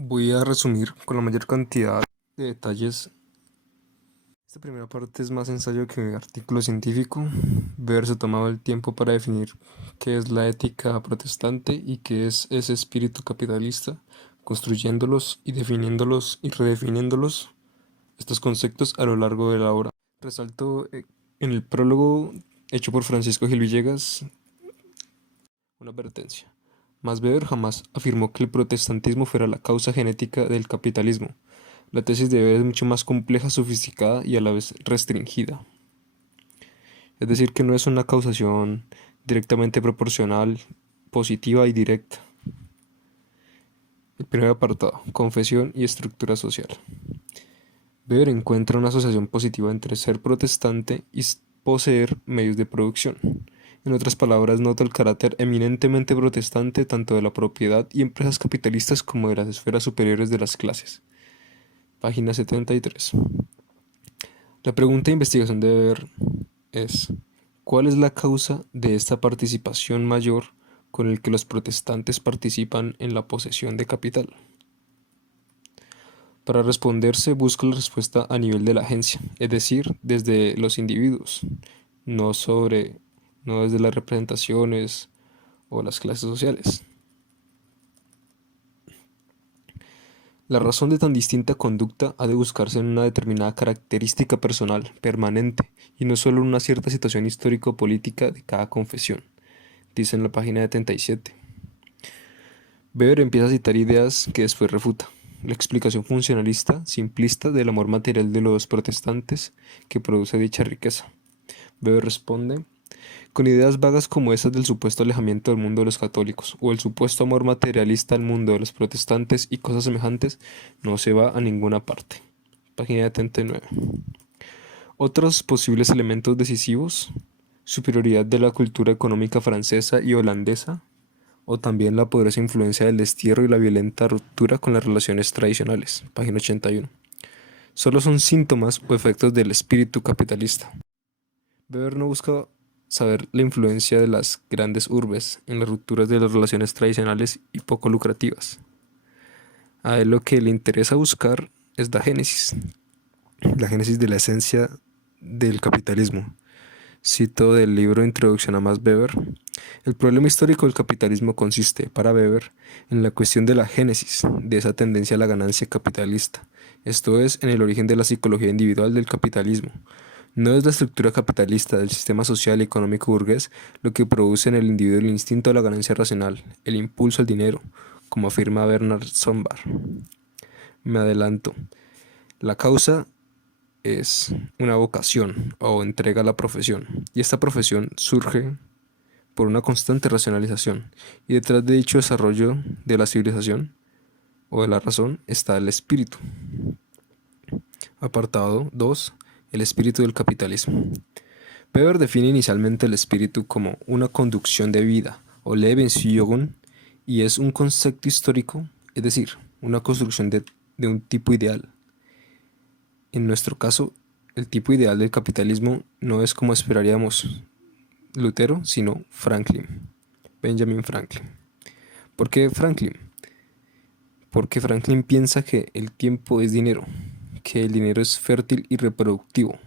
Voy a resumir con la mayor cantidad de detalles. Esta primera parte es más ensayo que artículo científico. Haberse tomado el tiempo para definir qué es la ética protestante y qué es ese espíritu capitalista, construyéndolos y definiéndolos y redefiniéndolos, estos conceptos a lo largo de la obra. Resalto en el prólogo hecho por Francisco Gil Villegas una advertencia. Max Weber jamás afirmó que el protestantismo fuera la causa genética del capitalismo. La tesis de Weber es mucho más compleja, sofisticada y a la vez restringida. Es decir, que no es una causación directamente proporcional, positiva y directa. El primer apartado, confesión y estructura social. Weber encuentra una asociación positiva entre ser protestante y poseer medios de producción. En otras palabras, nota el carácter eminentemente protestante tanto de la propiedad y empresas capitalistas como de las esferas superiores de las clases. Página 73. La pregunta de investigación de Weber es: ¿cuál es la causa de esta participación mayor con el que los protestantes participan en la posesión de capital? Para responderse busca la respuesta a nivel de la agencia, es decir, desde los individuos, no no desde las representaciones o las clases sociales. La razón de tan distinta conducta ha de buscarse en una determinada característica personal, permanente, y no solo en una cierta situación histórico-política de cada confesión, dice en la página 77. Weber empieza a citar ideas que después refuta. La explicación funcionalista, simplista del amor material de los protestantes que produce dicha riqueza. Weber responde: con ideas vagas como esas del supuesto alejamiento del mundo de los católicos o el supuesto amor materialista al mundo de los protestantes y cosas semejantes, no se va a ninguna parte. Página 79. Otros posibles elementos decisivos: superioridad de la cultura económica francesa y holandesa, o también la poderosa influencia del destierro y la violenta ruptura con las relaciones tradicionales. Página 81. Solo son síntomas o efectos del espíritu capitalista. Weber no busca saber la influencia de las grandes urbes en las rupturas de las relaciones tradicionales y poco lucrativas. A él lo que le interesa buscar es la génesis de la esencia del capitalismo. Cito del libro Introducción a Max Weber: el problema histórico del capitalismo consiste, para Weber, en la cuestión de la génesis de esa tendencia a la ganancia capitalista, esto es, en el origen de la psicología individual del capitalismo. No es la estructura capitalista del sistema social y económico burgués lo que produce en el individuo el instinto a la ganancia racional, el impulso al dinero, como afirma Bernard Sombart. Me adelanto. La causa es una vocación o entrega a la profesión, y esta profesión surge por una constante racionalización, y detrás de dicho desarrollo de la civilización o de la razón está el espíritu. Apartado 2. El espíritu del capitalismo. Weber define inicialmente el espíritu como una conducción de vida o Lebensführung, y es un concepto histórico, es decir, una construcción de un tipo ideal. En nuestro caso, el tipo ideal del capitalismo no es como esperaríamos Lutero, sino Benjamin Franklin. ¿Por qué Franklin? Porque Franklin piensa que el tiempo es dinero, que el dinero es fértil y reproductivo.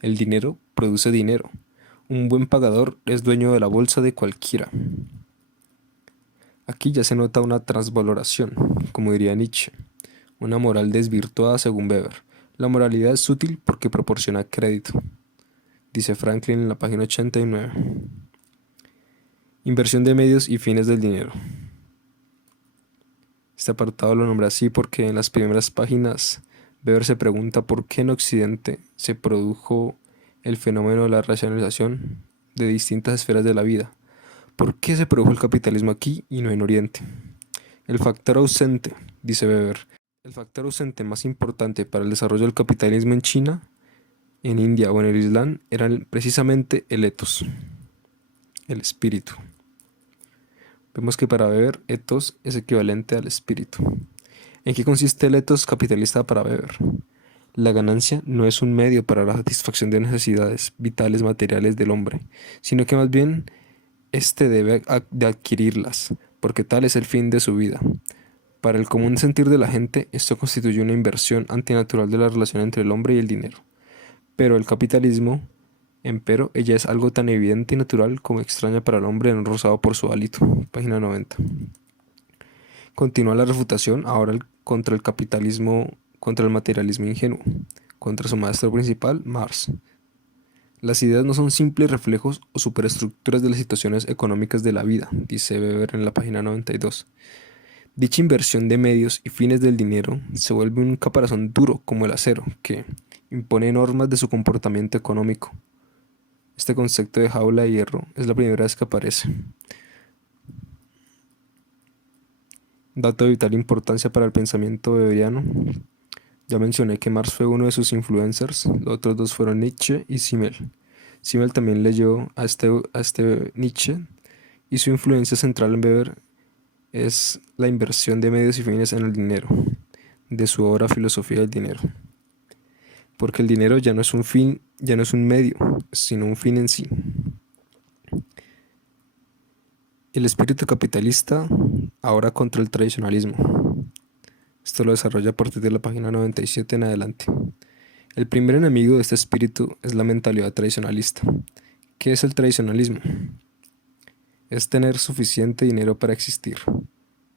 El dinero produce dinero. Un buen pagador es dueño de la bolsa de cualquiera. Aquí ya se nota una transvaloración, como diría Nietzsche, una moral desvirtuada según Weber. La moralidad es útil porque proporciona crédito, dice Franklin en la página 89. Inversión de medios y fines del dinero. Este apartado lo nombra así porque en las primeras páginas Weber se pregunta por qué en Occidente se produjo el fenómeno de la racionalización de distintas esferas de la vida. ¿Por qué se produjo el capitalismo aquí y no en Oriente? El factor ausente, dice Weber, el factor ausente más importante para el desarrollo del capitalismo en China, en India o en el Islam era precisamente el ethos, el espíritu. Vemos que para Weber, ethos es equivalente al espíritu. ¿En qué consiste el ethos capitalista para Weber? La ganancia no es un medio para la satisfacción de necesidades vitales materiales del hombre, sino que más bien éste debe de adquirirlas, porque tal es el fin de su vida. Para el común sentir de la gente, esto constituye una inversión antinatural de la relación entre el hombre y el dinero. Pero el capitalismo, empero, ella es algo tan evidente y natural como extraña para el hombre no rozado por su hálito. Página 90. Continúa la refutación ahora contra el capitalismo, contra el materialismo ingenuo, contra su maestro principal, Marx. Las ideas no son simples reflejos o superestructuras de las situaciones económicas de la vida, dice Weber en la página 92. Dicha inversión de medios y fines del dinero se vuelve un caparazón duro como el acero, que impone normas de su comportamiento económico. Este concepto de jaula de hierro es la primera vez que aparece. Dato de vital importancia para el pensamiento weberiano. Ya mencioné que Marx fue uno de sus influencers, los otros dos fueron Nietzsche y Simmel. Simmel también leyó a este Nietzsche y su influencia central en Weber es la inversión de medios y fines en el dinero, de su obra Filosofía del Dinero. Porque el dinero ya no es un fin, ya no es un medio, sino un fin en sí. El espíritu capitalista ahora contra el tradicionalismo. Esto lo desarrolla a partir de la página 97 en adelante. El primer enemigo de este espíritu es la mentalidad tradicionalista. ¿Qué es el tradicionalismo? Es tener suficiente dinero para existir,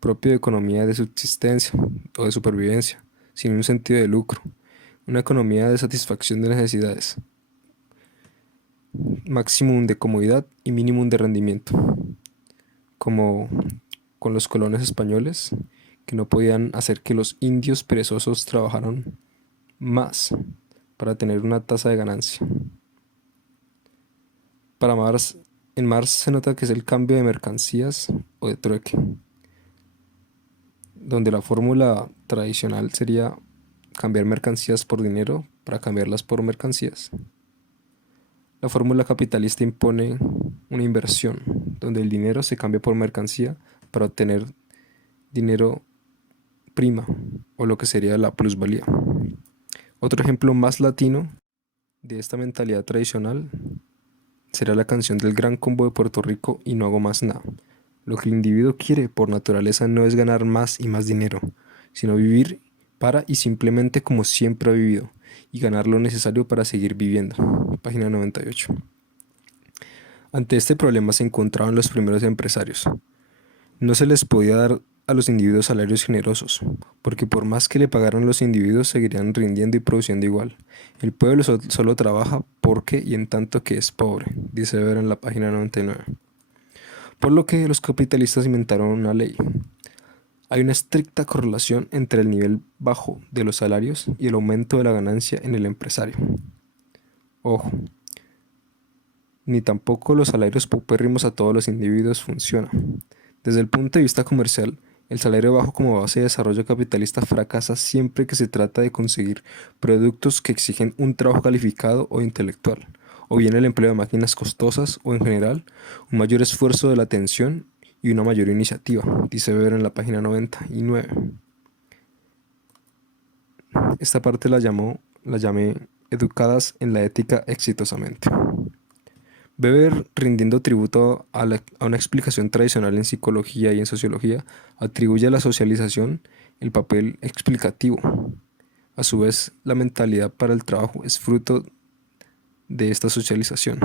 propio de economía de subsistencia o de supervivencia, sin un sentido de lucro, una economía de satisfacción de necesidades, máximum de comodidad y mínimum de rendimiento, como con los colonos españoles, que no podían hacer que los indios perezosos trabajaran más para tener una tasa de ganancia. En Marx se nota que es el cambio de mercancías o de trueque, donde la fórmula tradicional sería cambiar mercancías por dinero para cambiarlas por mercancías. La fórmula capitalista impone una inversión, donde el dinero se cambia por mercancía para obtener dinero prima, o lo que sería la plusvalía. Otro ejemplo más latino de esta mentalidad tradicional será la canción del Gran Combo de Puerto Rico y No hago más nada. Lo que el individuo quiere por naturaleza no es ganar más y más dinero, sino vivir para y simplemente como siempre ha vivido, y ganar lo necesario para seguir viviendo. Página 98. Ante este problema se encontraban los primeros empresarios. No se les podía dar a los individuos salarios generosos, porque por más que le pagaran los individuos seguirían rindiendo y produciendo igual. El pueblo solo trabaja porque y en tanto que es pobre, dice Weber en la página 99. Por lo que los capitalistas inventaron una ley. Hay una estricta correlación entre el nivel bajo de los salarios y el aumento de la ganancia en el empresario. Ojo, ni tampoco los salarios paupérrimos a todos los individuos funcionan. Desde el punto de vista comercial, el salario bajo como base de desarrollo capitalista fracasa siempre que se trata de conseguir productos que exigen un trabajo calificado o intelectual, o bien el empleo de máquinas costosas o en general un mayor esfuerzo de la atención y una mayor iniciativa, dice Weber en la página 99. Esta parte la llamé educadas en la ética exitosamente. Weber, rindiendo tributo a una explicación tradicional en psicología y en sociología, atribuye a la socialización el papel explicativo. A su vez, la mentalidad para el trabajo es fruto de esta socialización.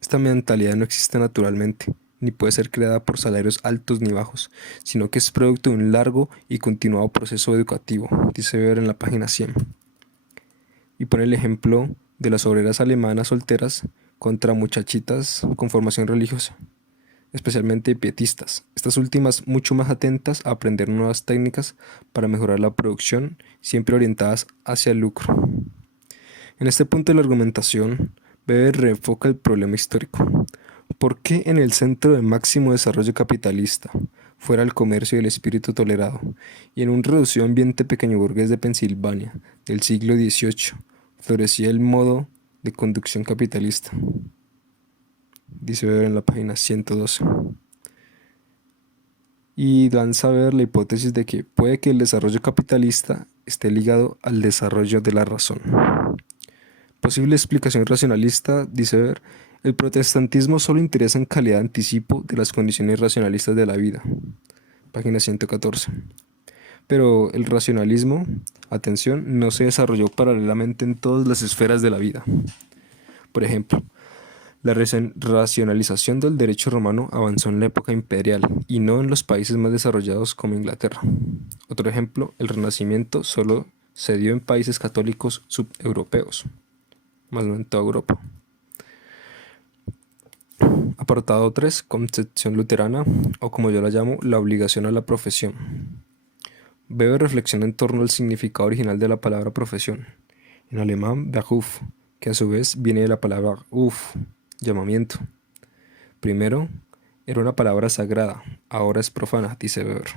Esta mentalidad no existe naturalmente, ni puede ser creada por salarios altos ni bajos, sino que es producto de un largo y continuado proceso educativo, dice Weber en la página 100. Y pone el ejemplo de las obreras alemanas solteras contra muchachitas con formación religiosa, especialmente pietistas. Estas últimas mucho más atentas a aprender nuevas técnicas para mejorar la producción, siempre orientadas hacia el lucro. En este punto de la argumentación, Weber reenfoca el problema histórico. ¿Por qué en el centro del máximo desarrollo capitalista, fuera el comercio y el espíritu tolerado, y en un reducido ambiente pequeño burgués de Pensilvania del siglo XVIII, florecía el modo de conducción capitalista? Dice Weber en la página 112. Y lanza a ver la hipótesis de que puede que el desarrollo capitalista esté ligado al desarrollo de la razón. Posible explicación racionalista, dice Weber, el protestantismo solo interesa en calidad de anticipo de las condiciones racionalistas de la vida. página 114. Pero el racionalismo, atención, no se desarrolló paralelamente en todas las esferas de la vida. Por ejemplo, la racionalización del derecho romano avanzó en la época imperial y no en los países más desarrollados como Inglaterra. Otro ejemplo, el Renacimiento solo se dio en países católicos subeuropeos, más no en toda Europa. Apartado 3. Concepción luterana, o como yo la llamo, la obligación a la profesión. Weber reflexiona en torno al significado original de la palabra profesión, en alemán Beruf, que a su vez viene de la palabra Ruf, llamamiento. Primero, era una palabra sagrada, ahora es profana, dice Weber.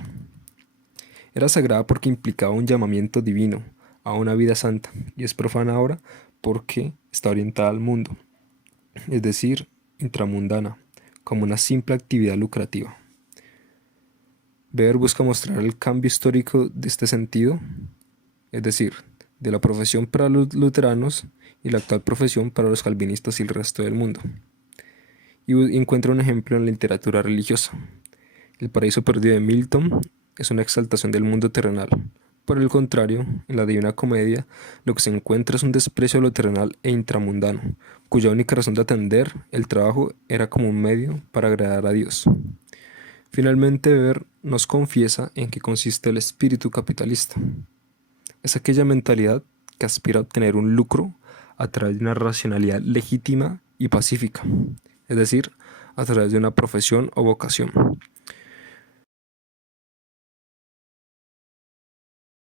Era sagrada porque implicaba un llamamiento divino a una vida santa, y es profana ahora porque está orientada al mundo, es decir, intramundana, como una simple actividad lucrativa. Weber busca mostrar el cambio histórico de este sentido, es decir, de la profesión para los luteranos y la actual profesión para los calvinistas y el resto del mundo. Y encuentra un ejemplo en la literatura religiosa. El paraíso perdido de Milton es una exaltación del mundo terrenal. Por el contrario, en la Divina Comedia, lo que se encuentra es un desprecio a lo terrenal e intramundano, cuya única razón de atender el trabajo era como un medio para agradar a Dios. Finalmente, Weber nos confiesa en qué consiste el espíritu capitalista. Es aquella mentalidad que aspira a obtener un lucro a través de una racionalidad legítima y pacífica, es decir, a través de una profesión o vocación.